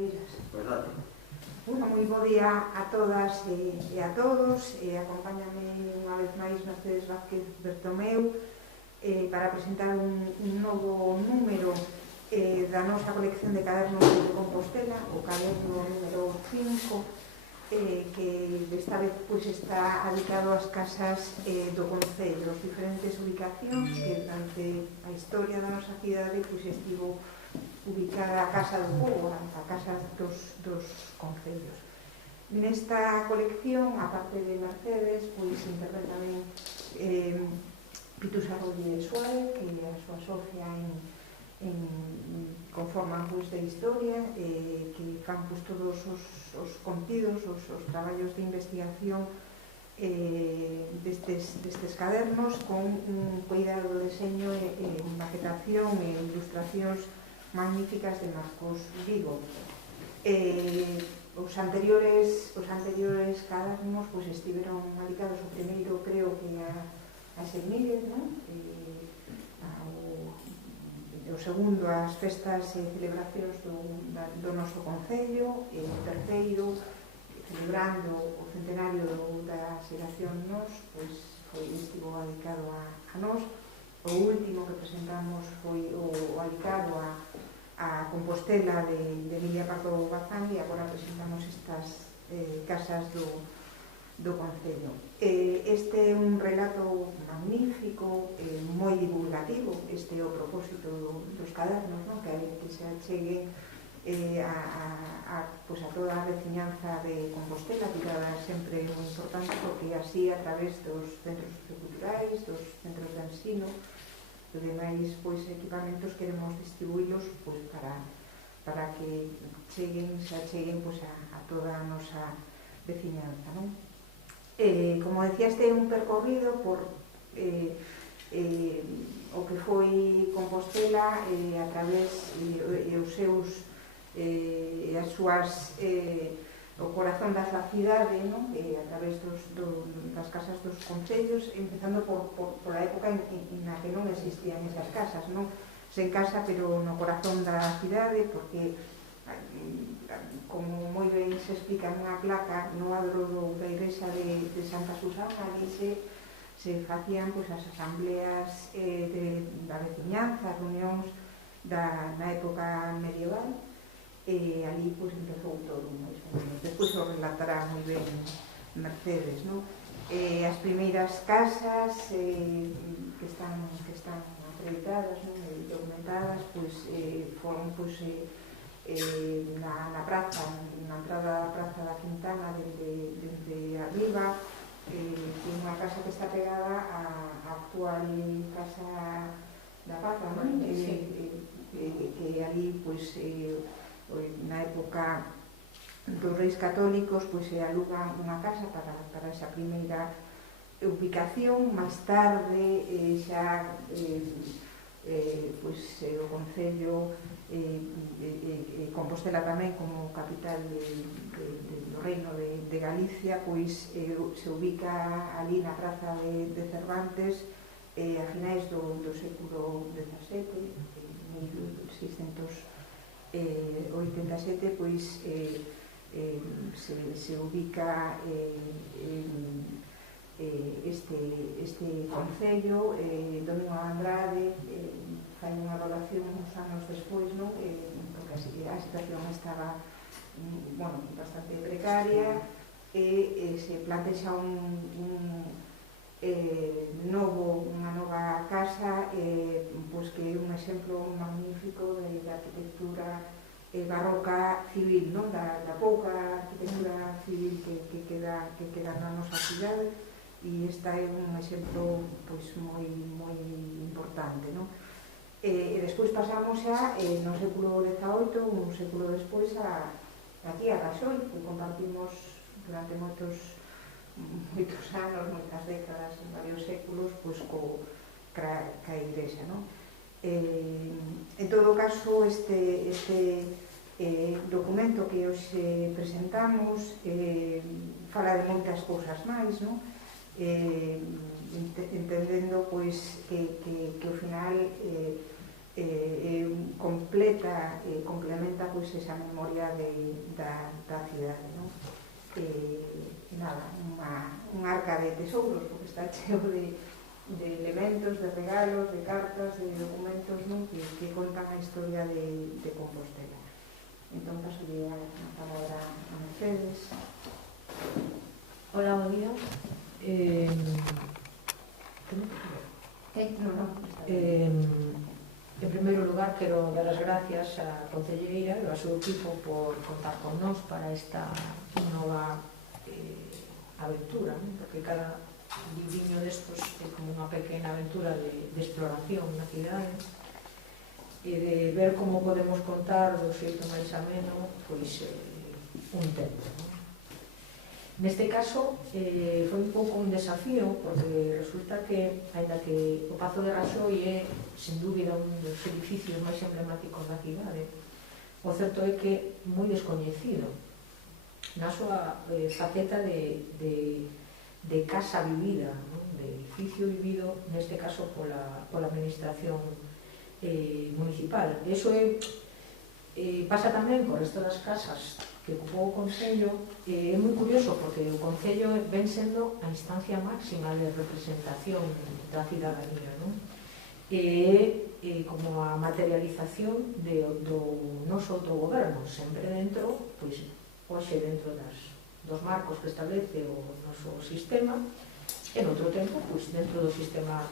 Beiras. Verdade. Moi bo día a todas e a todos. Acompáñame unha vez máis Mercedes Vázquez Bertomeu para presentar un novo número da nosa colección de cadernos de Compostela, o caderno número 5, que desta vez está dedicado ás casas do Concello, as diferentes ubicacións que durante a historia da nosa cidade estivo ubicada a Casa do Pobo, a casa dos concellos. Nesta colección, a parte de Mercedes, intervén tamén Pitu Sarrodí de Suárez, que é a súa socia conforman de historia, que fan todos os contidos, os traballos de investigación destes cadernos con un cuidado do deseño e maquetación e ilustracións magníficas de Marcos Vigo. Os anteriores cadernos estiveron dedicados o primeiro, creo que a Semíguez, o segundo ás festas e celebracións do noso Concello, e o terceiro, celebrando o centenario da xeración Nós, estivo dedicado a nós. O último que presentamos foi o dedicado a Compostela de Emilia Pardo Bazán, e agora presentamos estas casas do Concello. Este é un relato magnífico, moi divulgativo. Este é o propósito dos cadernos, que se achegue a toda a veciñanza de Compostela, que era sempre moi importante, porque así, a través dos centros socioculturais, dos centros de ensino, e demais equipamentos, queremos distribuílos para que se acheguen a toda a nosa veciñanza. Como decía, este é un percorrido por o que foi Compostela a través as súas o corazón da súa cidade, a través das casas dos concellos, empezando por a época na que non existían esas casas, sen casa, pero no corazón da cidade, porque, como moi ben se explica nunha placa no adro da igrexa de Santa Susana, ali se facían as asambleas da veciñanza, as reunións na época medieval, e ali empezou todo. Despois o relatará moi ben Mercedes. As primeiras casas que están acreditadas e documentadas foron na praza, na entrada da Praza da Quintana, desde arriba, unha casa que está pegada á actual Casa da Paz, que ali na época dos reis católicos se alugan unha casa para esa primeira ubicación. Máis tarde xa o Concello Compostela tamén como capital do Reino de Galicia se ubica ali na Praza de Cervantes a finais do século XVII, 1687, se ubica este Concello. Domingo Andrade fai unha evaluación uns anos despois, porque a situación estaba bastante precaria, e se plantexa unha nova casa que é un exemplo magnífico da arquitectura barroca civil, da pouca arquitectura civil que queda na nosa cidade, e esta é un exemplo moi importante. E despois pasamos xa no século XVIII, un século despois, aquí a Raxoi, que compartimos durante moitos anos, moitas décadas, varios séculos, ca igrexa. En todo caso, este documento que hoxe presentamos fala de moitas cousas máis, entendendo que ao final complementa pois esa memoria da cidade, non? Nada, un arca de tesouros, porque está cheo de elementos, de regalos, de cartas, de documentos, non? Que contan a historia de Compostela. Entón, pasaría a palabra a Mercedes. Hola, bo día. En primeiro lugar, quero dar as gracias á concelleira e ao seu equipo por contar con nós para esta nova aventura, porque cada libriño destos é como unha pequena aventura de exploración na cidade e de ver como podemos contar do xeito máis ameno pois un tempo. Neste caso foi un pouco un desafío, porque resulta que, ainda que o Pazo de Raxoi é, sen dúbida, un dos edificios máis emblemáticos da cidade, o certo é que moi descoñecido na súa faceta de casa vivida, de edificio vivido, neste caso pola administración municipal. Iso pasa tamén co resto das casas que ocupou o Concello. É moi curioso porque o Concello ven sendo a instancia máxima de representación da cidadanía, non? E como a materialización do noso autogoberno, sempre dentro, pois, hoxe dentro dos marcos que establece o noso sistema, e noutro tempo, pois, dentro do sistema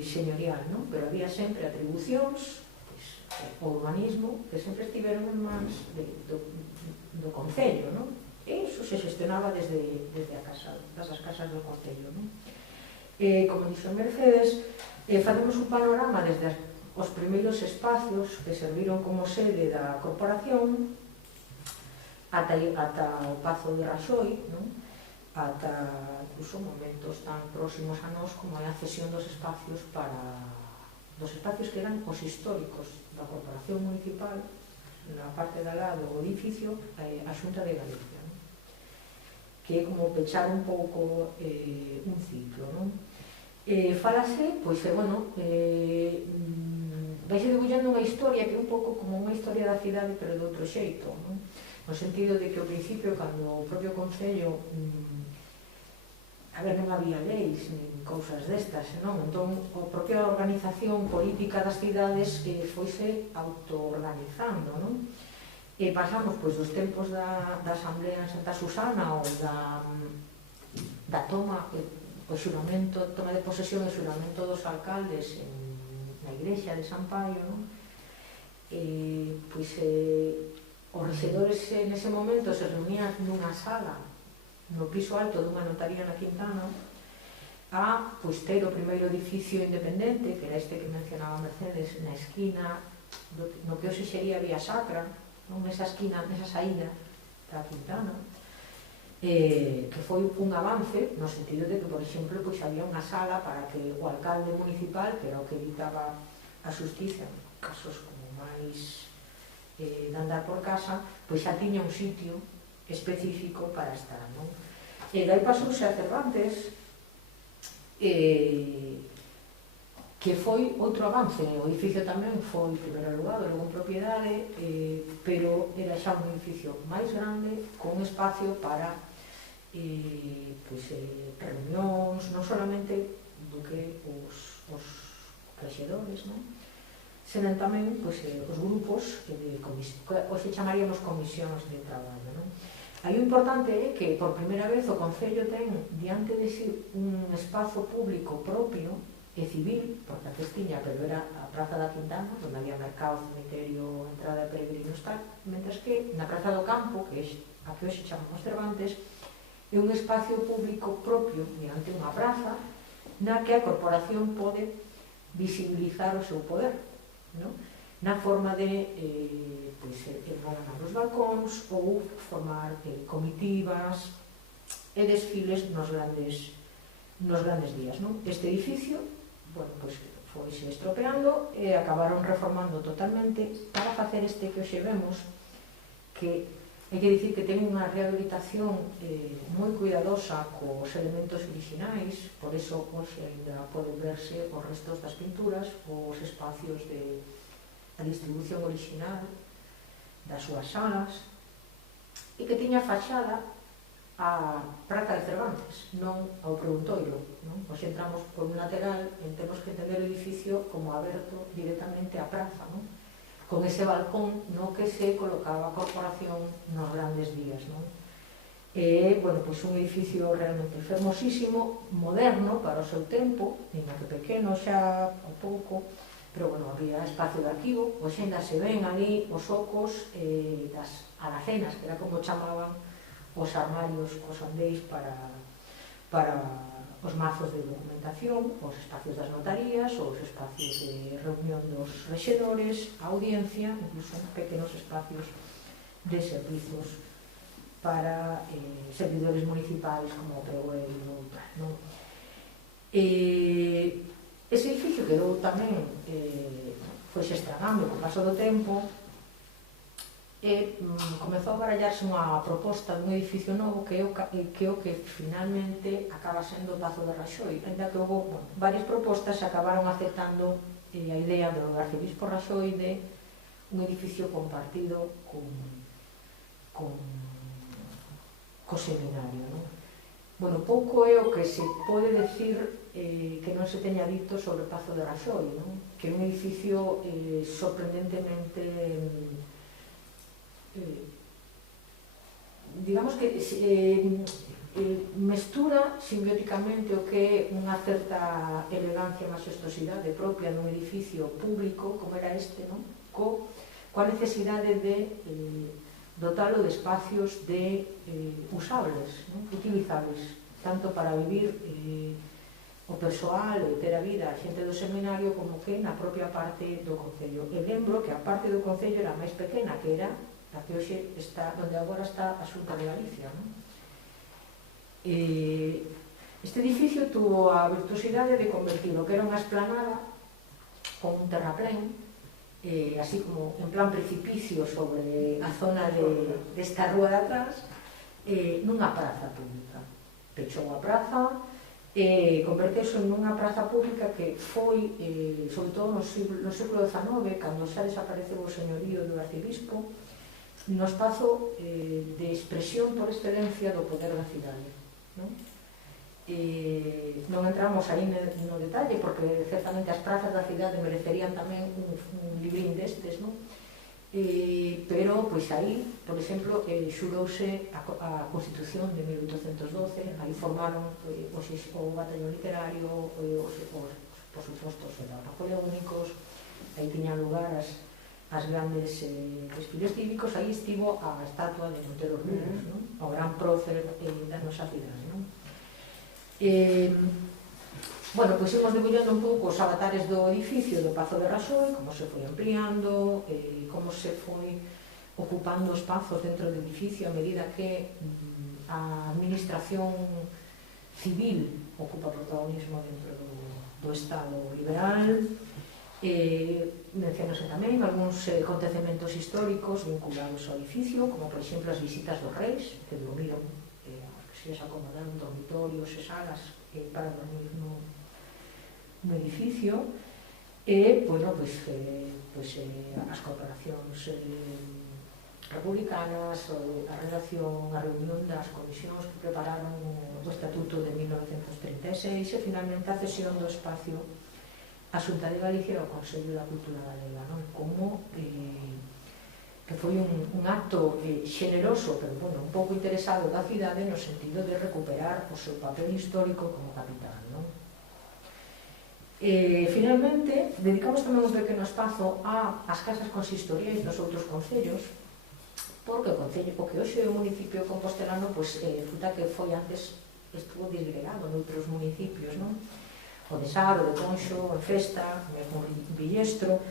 señorial, non? Pero había sempre atribucións, o urbanismo, que sempre estiveron en mans do Concello, non? E iso se gestionaba desde a casa, das casas do Concello, non? Como dixo Mercedes, facemos un panorama desde os primeiros espacios que serviron como sede da corporación ata o Pazo de Raxoi, non? Ata incluso momentos tan próximos a nós como a cesión dos espacios que eran os históricos da Corporación Municipal, na parte de alá do edificio, a Xunta de Galicia, non? Que é como pechar un pouco un ciclo, non? Falase, pois, vaise debullando unha historia que é un pouco como unha historia da cidade, pero de outro xeito, non? No sentido de que ao principio, cando o propio Concello non había leis nin cousas destas, non? Entón, a propia organización política das cidades foise auto-organizando, non? E pasamos, pois, dos tempos da Asamblea en Santa Susana ou da toma, o xuramento, toma de posesión e xuramento dos alcaldes na igrexa de San Paio, non? Pois, os rexedores nese momento se reunían nunha sala no piso alto dunha notaría na Quintana a ter o primeiro edificio independente, que era este que mencionaba Mercedes, na esquina no que hoxe sería Vía Sacra, nesa esquina, nesa saída da Quintana, que foi un avance no sentido de que, por exemplo, había unha sala para que o alcalde municipal, que era o que editaba a xustiza en casos como máis de andar por casa, pois xa tiña un sitio específico para estar, non? E dai pasouse a Cervantes, que foi outro avance. O edificio tamén foi primeiro alugado, logo en propiedade, pero era xa un edificio máis grande, con un espacio para reunións, non solamente do que os rexedores, non? Senón tamén os grupos que hoxe chamaríamos comisións de traballo, non? Aí o importante é que por primeira vez o Concello ten diante de si un espazo público propio e civil, porque antes tiña, pero era a Praza da Quintana, onde había mercado, cemiterio, entrada de peregrinos, tal, mentres que na Praza do Campo, que é a que hoxe chamamos Cervantes, é un espacio público propio diante unha praza na que a corporación pode visibilizar o seu poder, non? Na forma de enganar os balcóns ou formar comitivas e desfiles nos grandes días, non? Este edificio, foise estropeando e acabaron reformando totalmente para facer este que hoxe vemos, que hai que dicir que ten unha rehabilitación moi cuidadosa cos elementos orixinais, por iso hoxe ainda poden verse os restos das pinturas, os espacios de a distribución orixinal, das súas salas, e que tiña fachada a Praza de Cervantes, non ao Preguntoiro, non? Hoxe entramos por un lateral e temos que entender o edificio como aberto directamente á praza, non? Con ese balcón no que se colocaba a corporación nos grandes días, non? E, bueno, pois un edificio realmente fermosísimo, moderno para o seu tempo, ainda que pequeno xa un pouco, pero, bueno, había espacio de arquivo, hoxe ainda se ven ali os ocos das alacenas, que era como chamaban os armarios, os andéis para os mazos de documentación, os espacios das notarías, os espacios de reunión dos rexedores, a audiencia, incluso pequenos espacios de servizos para servidores municipais como o pregoeiro e tal, non? Ese edificio quedou tamén, foi estragando co paso do tempo, e comezou a barallarse unha proposta dun edificio novo que é o que finalmente acaba sendo o Pazo de Raxoi, ainda que houve varias propostas e acabaron aceptando a idea do arcebispo Raxoi de un edificio compartido co seminario, non? Bueno, pouco é o que se pode decir que non se teña dito sobre o Pazo de Raxoi, non? Que é un edificio sorprendentemente digamos que mestura simbióticamente o que é unha certa elegancia e majestosidade propia dun edificio público como era este, non? Coa necesidade de dotalo de espacios usables, non? Utilizables, tanto para vivir o persoal e ter a vida a xente do seminario como que na propia parte do concello. E lembro que a parte do concello era máis pequena, que era a que hoxe está, onde agora está a Xunta de Galicia, non? Este edificio tuvo a virtuosidade de convertir o que era unha esplanada con un terraplén, así como en plan precipicio sobre a zona desta rúa de atrás, nunha praza pública. Pechou a praza e converteuse nunha praza pública que foi, sobre todo no século XIX, cando xa desapareceu o señorío do arcebispo, no espazo de expresión por excelencia do poder da cidade, non? Non entramos aí no detalle porque certamente as prazas da cidade merecerían tamén un librín destes, non? Pero, pois aí, por exemplo, xurouse a Constitución de 1812, aí formaron o batallón literario, por suposto, os napoleónicos, aí tiñan lugar as grandes desfiles cívicos, aí estivo a estatua de Montero Rubens, non? O gran prócer da nosa cidade, non? Bueno, pois imos debullando un pouco os avatares do edificio do Pazo de Raxoi, como se foi ampliando, como se foi ocupando espazos dentro do edificio a medida que a administración civil ocupa protagonismo dentro do Estado liberal. Menciónase tamén algúns acontecementos históricos vinculados ao edificio, como por exemplo as visitas dos reis, que dormiron, que se acomodaron dormitorios e salas para dormir no edificio, e, bueno, pois as corporacións republicanas, a reunión das comisións que prepararon o Estatuto de 1936 e finalmente a cesión do espacio a Xunta de Galicia ao Consello da Cultura Galega, non? Como que foi un acto xeneroso, pero, bueno, un pouco interesado da cidade no sentido de recuperar o seu papel histórico como capital, non? Finalmente, dedicamos tamén un pequeno espazo ás casas consistoriais dos outros concellos, porque o concello, o que hoxe é o municipio compostelano, pois, resulta que foi antes, estuvo disgregado noutros municipios, non? O de Sar, o de Conxo, en Festa, mesmo Villestro.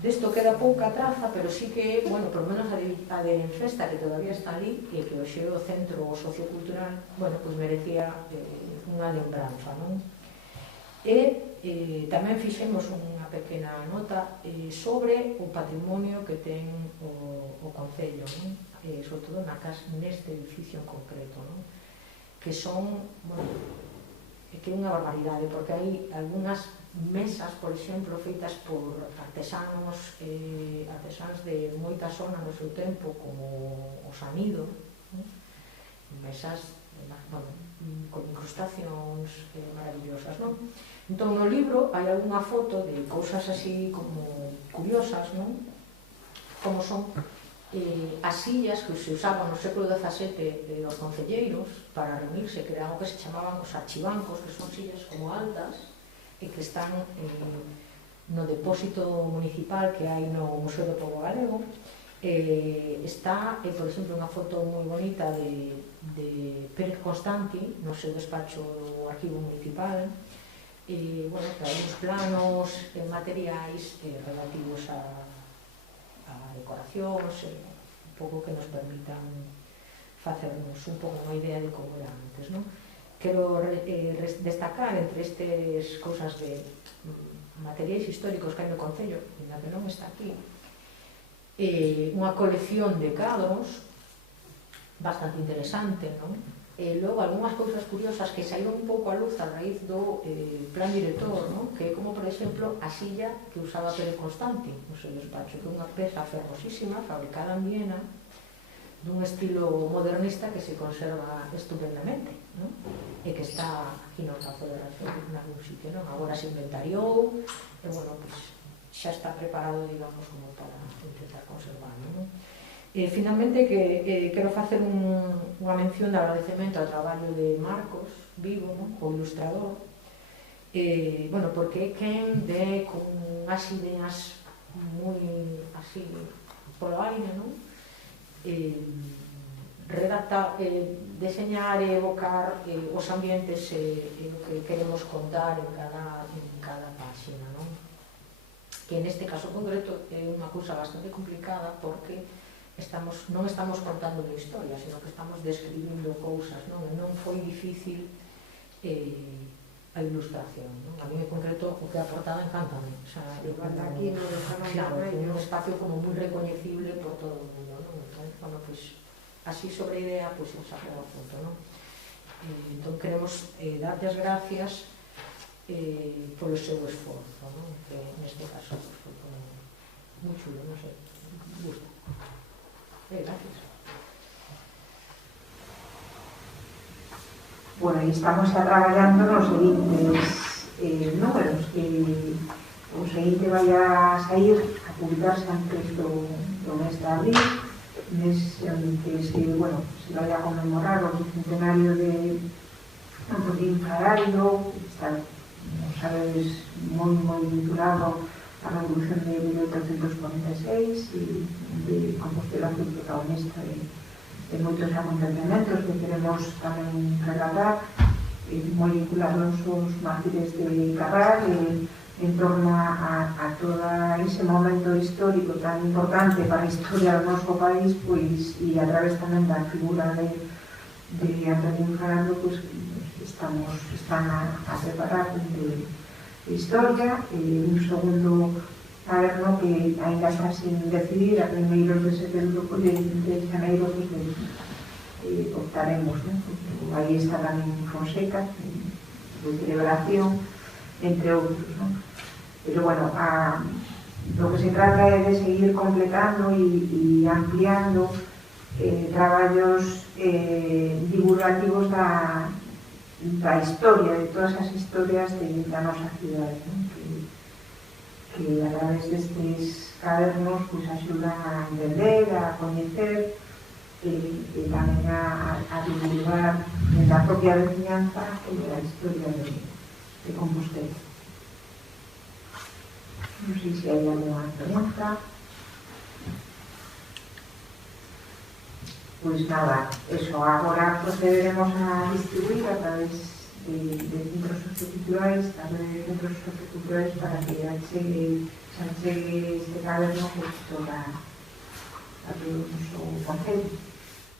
Desto queda pouca traza, pero sí que, bueno, por menos a de Festa, que todavía está ali, e que hoxe é o centro sociocultural, bueno, pois merecía unha lembranza, non? E tamén fixemos unha pequena nota sobre o patrimonio que ten o concello, non? Sobre todo neste edificio en concreto, non? Que son, bueno, que é unha barbaridade, porque hai algunhas mesas, por exemplo, feitas por artesáns de moita zona no seu tempo, como o Sanido, mesas con incrustacións maravillosas, non? Entón, no libro hai algunha foto de cousas así como curiosas, non? Como son as sillas que se usaban no século XVII dos concelleiros para reunirse, que eran o que se chamaban os archibancos, que son sillas como altas e que están no depósito municipal que hai no Museo do Pobo Galego. Está, por exemplo, unha foto moi bonita de Pérez Constanti no seu despacho do Arquivo Municipal. Trae uns planos materiais relativos a decoracións, un pouco que nos permitan facernos un pouco unha idea de como era antes, non? Quero destacar entre estas cousas de materiais históricos que hai no Concello, ainda que non está aquí, unha colección de cadros bastante interesante, non? E logo algunhas cousas curiosas que saíron un pouco a luz a raíz do plan director, non? Que é como, por exemplo, a silla que usaba Pérez Constanti no seu despacho, que é unha peza ferrosísima fabricada en Viena dun estilo modernista que se conserva estupendamente, non? E que está aquí no Pazo de Ración en algún sitio, non? Agora se inventariou e, xa está preparado, digamos, como para intentar conservarlo, non? Finalmente, quero facer unha mención de agradecemento ao traballo de Marcos Vigo, o ilustrador, porque é quen de con unhas ideas moi así polo aire, redactar, deseñar e evocar os ambientes e o que queremos contar en cada páxina, que neste caso concreto é unha cousa bastante complicada porque non estamos contando unha historia, sino que estamos describindo cousas, non? E non foi difícil a ilustración, non? A mí en concreto o que a portada encántame, claro, é un espacio como moi recoñecible por todo o mundo, non? Entón, así sobre a idea, xa queda a punto, non? Entón queremos darte as gracias polo seu esforzo, non? Que neste caso foi moi chulo, non sei, gusta. Gracias. Bueno, e estamos xa traballando nos seguintes números. O seguinte vai a sair, a publicarse antes do mes de abril, mes en que se vai a conmemorar o bicentenario de Antonín Carallo, que está, non sabedes, moi vinculado a Revolución de 1846 e de Compostela foi protagonista de moitos acontecementos que queremos tamén relatar, moi vinculados aos mártires de Carral en torno a todo ese momento histórico tan importante para a historia do noso país, e a través tamén da figura de Antonín Carallo, están a preparar de historia, un segundo caderno que ainda está sin decidir, a primeiros de setembro, de xaneiro, optaremos, aí está tamén Fonseca, de celebración, entre outros, pero lo que se trata é de seguir completando e ampliando traballos divulgativos da historia, de todas as historias da nosa cidade, que a través destes cadernos axudan a entender, a coñecer e tamén a divulgar da propia veciñanza a historia de Compostela. Non sei se hai alguna pregunta. Pois nada, eso, agora procederemos a distribuir a través de centros socioculturais, para que se achegue este caderno a todo o noso concello.